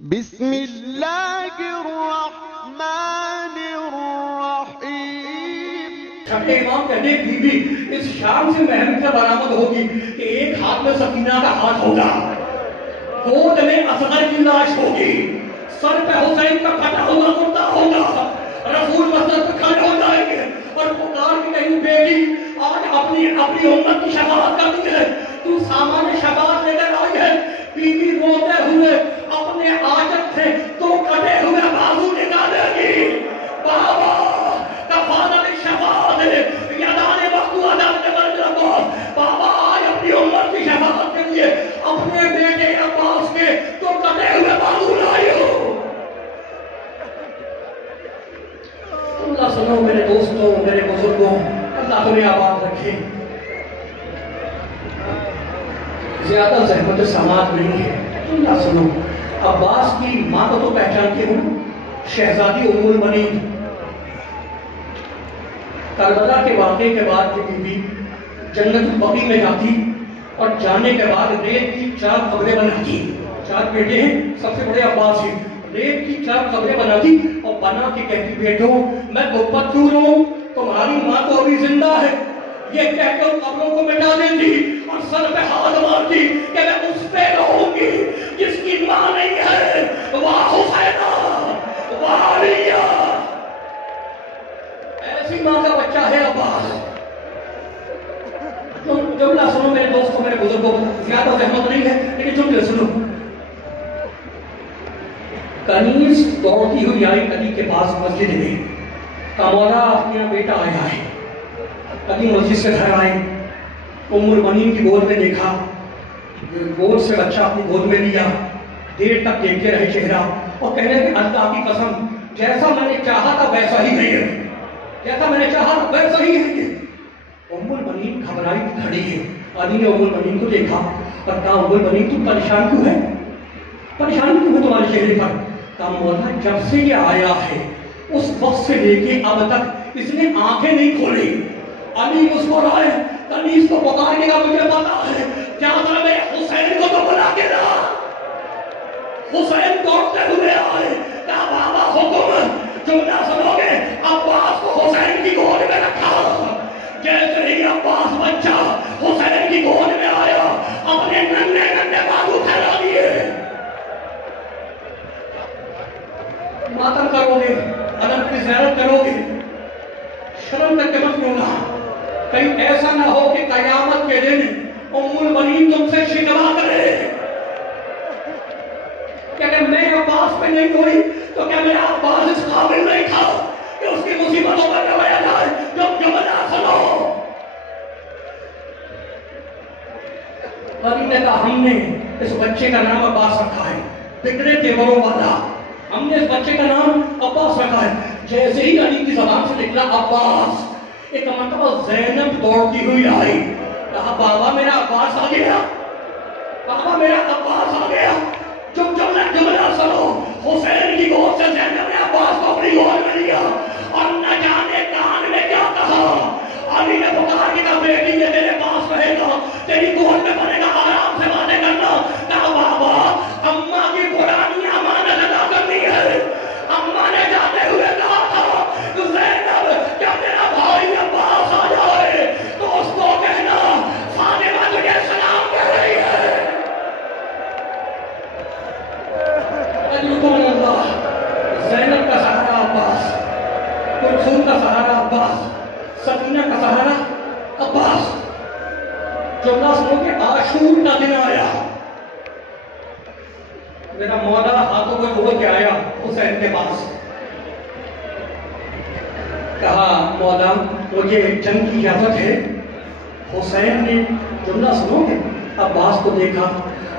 بسم اللہ الرحمن الرحیم۔ چھٹے امام کہتے ہیں بی بی اس شام سے محرم سے برآمد ہوگی کہ ایک ہاتھ میں سکینہ کا ہاتھ ہوگا، گود میں اصغر کی لاش ہوگی، سر پہ حسین کا پھٹا ہوا کرتا ہوگا، رسول مسجد پہ کھڑے ہو جائیں گے اور پکار کے کہیں بیٹی آج اپنی امت کی شفاعت کرتی ہے، تو سامان شفاعت لے کر آئی ہے۔ بی بی روتے ہوئے اپنے آجت سے تو کٹے ہوئے بازو نکالے گی، بابا کفانا شفاعت یادانے وقت عدم نے برد عباس، بابا آج اپنی امت کی شفاعت کے لیے اپنے بیٹے عباس کے تو کٹے ہوئے بازو لائے ہو۔ اللہ سنو میرے دوستوں، میرے بزرگوں، اللہ تمہیں آباد رکھے۔ زیادہ زحمت سماعت نہیں ہے، اللہ سنو۔ عباس کی ماں کو تو پہچانتے ہو، شہزادی ام المنین۔ کربلا کے واقعے کے بعد یہ بی بی جنت البقیع میں جاتی اور جانے کے بعد ریت کی 4 قبریں بناتی۔ 4 بیٹے ہیں، سب سے بڑے عباس ہیں، ریت کی 4 قبریں بناتی اور بنا کے کہتی بیٹوں میں گھبت دور ہوں، تمہاری ماں تو ابھی زندہ ہے، یہ کہہ کر قبروں کو مٹا دیتی اور سر پہ ہاتھ مارتی کہ میں اس پہ رہوں گی جس کی ماں نہیں ہے، واہ حسینہ واہ علیہ۔ ایسی ماں کا بچہ ہے عباس۔ جملہ سنو میرے دوستوں، میرے بزرگوں، زیادہ زحمت نہیں ہے لیکن جملے سنو۔ کنیز دوڑتی ہوئی آئی علی کے پاس مسجد میں، کہا مولا اپنا بیٹا آیا ہے۔ علی مسجد سے گھر آئے، ام المنین کی گود میں دیکھا، گود سے بچہ اپنی گود میں لیا، دیر تک دیکھتے رہے چہرہ اور کہنے کہ اللہ کی قسم جیسا میں نے چاہا تھا ویسا ہی ہے، جیسا میں نے چاہا تھا ویسا ہی ہے۔ ام المنین گھبرائی کھڑی ہے، علی نے ام المنین کو دیکھا اور کہا ام المنین تم پریشان کیوں ہے؟ پریشان کیوں ہے تمہارے چہرے پر؟ کہا مولا جب سے یہ آیا ہے اس وقت سے لے کے اب تک اس نے آنکھیں نہیں کھولی۔ علی مسکرائے، کنیز کو پکارنے کا مجھے پتا ہے، کیا طرح میں حسین کو تو بلا کے رہا۔ حسین دوڑتے ہوئے آئے، کہا بابا حکم، جملہ سنو گے، عباس کو حسین کی گود میں رکھا۔ جیسے ہی عباس بچہ حسین کی گود میں آیا اپنے ننھے ننھے بازو پھیلا دیے۔ ماتم کرو گے، ادب کی زیارت کرو گے، شرم تک کے مت رونا، کہیں ایسا نہ ہو کہ قیامت کے دن ام المنین تم سے شکوا کرے کہ اگر میں عباس پہ نہیں ہوئی تو کیا میرا عباس اس قابل نہیں تھا کہ اس کی مصیبتوں پر نوایا جائے۔ جملہ سنو، علی نے کہا ہم نے اس بچے کا نام عباس رکھا ہے، بگڑے تیوروں والا، ہم نے اس بچے کا نام عباس رکھا ہے۔ جیسے ہی علی کی زبان سے نکلا عباس، ایک مرتبہ زینب دوڑتی ہوئی آئی، کہا بابا میرا عباس آ گیا، بابا میرا عباس آ گیا۔ جملہ سنو، حسین کی گود سے زینب نے عباس کو اپنی گود میں لیا اور نہ جانے کان میں کیا کہا۔ علی نے پکار کے کہا بیٹی یہ تیرے پاس رہے گا، تیری گود میں بنے گا، آرام سے باتیں کرنا۔ کہا بابا اماں کی پرانی امانت ادا کرنی ہے۔ اماں نے جاتے ہوئے کہا تھا زینب کیا تیرا بھائی عباس آ جائے تو اس کو کہنا فاطمہ تجھے سلام کہہ رہی ہے۔ اللہ، زینب کا سہارا عباس، کلثوم کا سہارا عباس، سکینہ کا سہارا عباس۔ جملہ سنو کہ عاشور کا دن آیا، میرا مولا ہاتھوں کو جوڑ کے آیا حسین کے پاس، کہا مولا مجھے جنگ کی اجازت ہے۔ حسین نے جملہ سنو کہ عباس کو دیکھا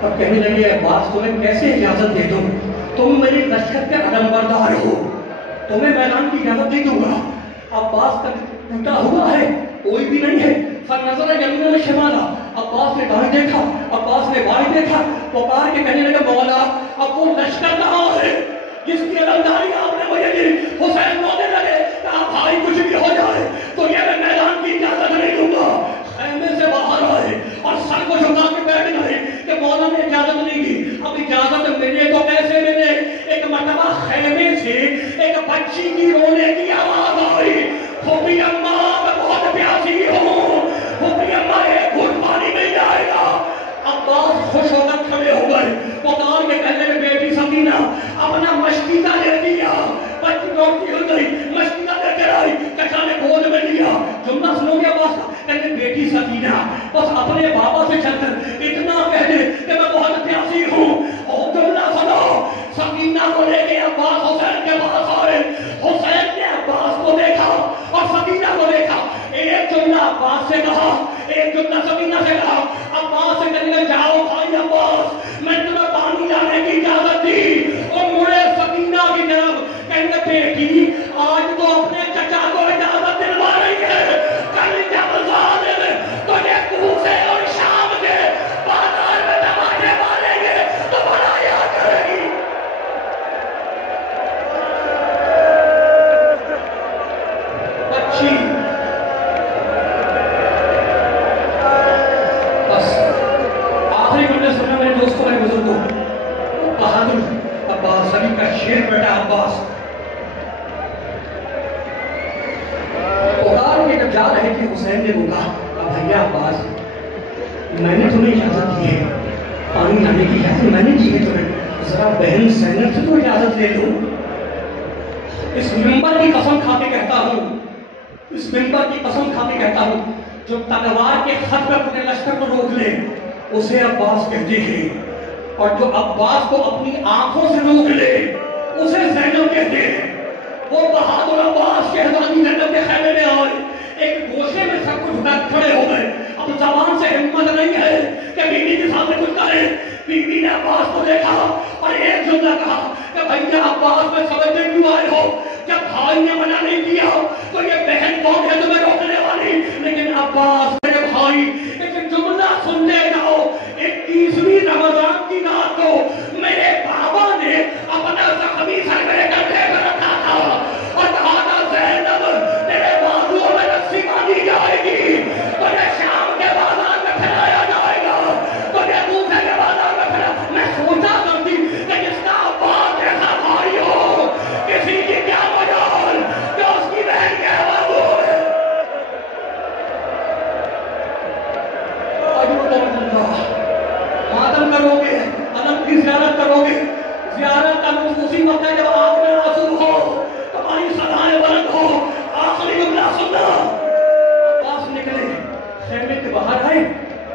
اور کہنے لگے عباس تمہیں کیسے اجازت دے دوں، تم میری لشکر کے علمبردار ہو، تمہیں میدان کی اجازت نہیں دوں گا۔ عباس کا ٹوٹا ہوا ہے، کوئی بھی نہیں ہے۔ فنظر یمین و شمالا، عباس نے دائیں دیکھا، عباس نے بائیں دیکھا، پکار کے کہنے لگے مولا اب وہ لشکر کہاں ہے جس کی علمداری آپ نے مجھے دی؟ حسین رونے لگے، کہا بھائی کچھ بھی ہو جائے تو یہ میں میدان کی اجازت نہیں دوں گا۔ خیمے سے باہر آئے اور سر کو جھکا کے بیٹھ گئے کہ مولا نے اجازت نہیں دی، اب اجازت ملے تو کیسے ملے؟ بچی کی رونے کی آواز آئی، پھوپھی اماں میں بہت پیاسی ہوں، پھوپھی اماں ایک گھٹ پانی مل جائے گا۔ عباس خوش ہو کر کھڑے ہو گئے، پکار کے کہنے میں بیٹی سکینہ اپنا مشکیزہ لے دیا، بچی روتی ہو گئی، مشکیزہ لے کر آئی، کچھا نے گود میں لیا۔ جملہ سنو گے عباس کا، کہنے بیٹی سکینہ بس اپنے بابا سے چل کر اتنا کہہ دے کہ میں بہت پیاسی ہوں۔ اور جملہ سنو، سکینہ کو لے کے عباس حسین کے پاس آئے، حسین نے عباس کو دیکھا اور سکینہ کو دیکھا، ایک جملہ عباس سے کہا، ایک جملہ سکینہ سے کہا۔ عباس سے کہنے جاؤ بھائی عباس، میں تمہیں پانی لانے کی اجازت دی، اور مڑے سکینہ کی طرف کہنے بیٹی آج تو اپنے چچا کو اجازت دلوا رہی ہے، کل جب ظالم تجھے کوفے اور شام کے بازار میں دبانے والیں گے تو بڑا یاد کرے گی۔ بچی بس آخری جملے سننا میرے دوستوں میرے بزرگوں، بہادر عباس، علی کا شیر بیٹا عباس پکار کے جب جا رہے تھے، حسین نے روکا، بھیا عباس میں نے تمہیں اجازت دی ہے، پانی لانے کی اجازت میں نے دی ہے تمہیں، ذرا بہن زینب سے تو اجازت لے لو۔ اس منبر کی قسم کھا کے کہتا ہوں، اس منبر کی قسم کھا کے کہتا ہوں، جو تلوار کے خط پر اپنے لشکر کو روک لے اسے عباس کہتے ہیں، اور جو عباس کو اپنی آنکھوں سے روک لے اسے زینب کہتے ہیں۔ وہ بہادر عباس شہزادی زینب کے خیمے میں آئے، ایک گوشے میں سب کچھ اٹھا کھڑے ہو گئے، اب زبان سے ہمت نہیں ہے کہ بیوی کے سامنے کچھ کرے۔ بیوی نے عباس کو دیکھا اور ایک جملہ کہا کہ بھیا عباس میں سمجھتے کیوں آئے ہو، جب بھائی نے منع نہیں کیا تو یہ بہن کون ہے تمہیں روکنے والی؟ لیکن عباس میرے بھائی ایک جملہ سنتے جاؤ، 21ویں رمضان کی رات کو میرے بابا نے اپنا زخمی سر میرے کندھے پر رکھا تھا اور کہا تھا زینب تیرے بازوؤں میں رسی باندھی جائے گی، تجھے شام کے بازار میں پھیلایا جائے گا، تجھے کوفے کے بازار میں پھیلایا۔ میں سوچا کرتی کہ جس کا عباس جیسا بھائی ہو کسی کی کیا مجال کہ اس کی بہن کے بازو ہے۔ ماتم کرو گے، علم کی زیارت کرو گے، زیارت کا لطف اسی وقت ہے جب آنکھ میں آنسو ہو، تمہاری صدائیں بلند ہو۔ آخری جملہ سننا، عباس نکلے، خیمے کے باہر آئے،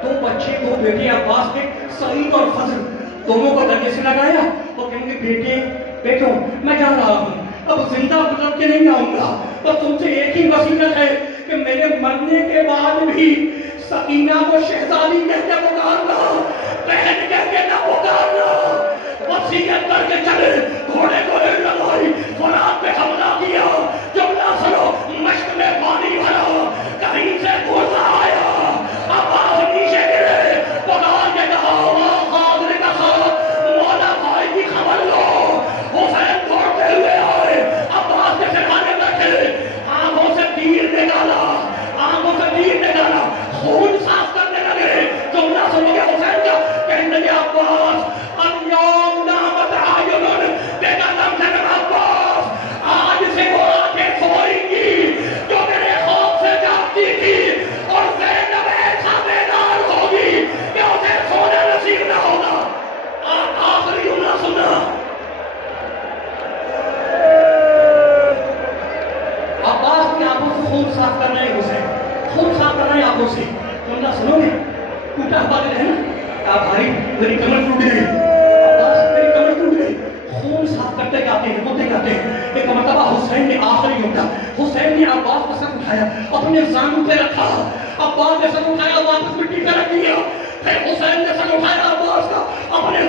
دو بچے دو بیٹے عباس کے، سعید اور فضل، دونوں کو گلے سے لگایا اور کہیں گے بیٹوں میں جا رہا ہوں، اب زندہ گزر کے نہیں آؤں گا، بس تم سے ایک ہی وصیت ہے کہ میرے مرنے کے بعد بھی سکینہ کو شہزادی کہہ کے پکارنا، بہن کہہ کے نہ پکارنا۔ وصیت کر کے چلے، گھوڑے کو لگائی، فرات پہ حملہ کیا، جملہ سنو، مشک میں پانی بھرا، کہیں سے گھوڑا آیا، عباس نیچے گرے، پکار کے کہا حاضر کا مولا بھائی کی خبر لو۔ حسین دوڑتے ہوئے آئے، عباس کے سرحانے بیٹھے، آنکھوں سے تیر نکالا، آنکھوں سے تیر نکالا، خون صاف کرنے لگے۔ جملہ سنو گے حسین کا، کہنے لگے عباس اليوم نامت عیون بیٹا نمسن عباس، آج سے وہ آنکھیں سوئیں گی جو میرے خوف سے جاگتی تھی، اور زینب ایسا بیدار ہوگی کہ اسے سونا نصیب نہ ہوگا۔ آخری جملہ سننا، عباس کی آنکھوں سے خون صاف کرنا ہے، حسین خون صاف کرنا ہے آنکھوں سے۔ جملہ سنو گے، ٹوٹا ہوا دل ہے نا، کہا بھائی میری کمر ٹوٹ گئی، عباس میری کمر ٹوٹ گئی، خون صاف کرتے جاتے ہیں، ہوتے جاتے ہیں۔ ایک مرتبہ حسین نے آخری جملہ، حسین نے عباس کا سر اٹھایا، اپنے زانوں پہ رکھا، عباس نے سر اٹھایا، واپس مٹی پہ رکھ دیا، پھر حسین نے سر اٹھایا عباس کا، اپنے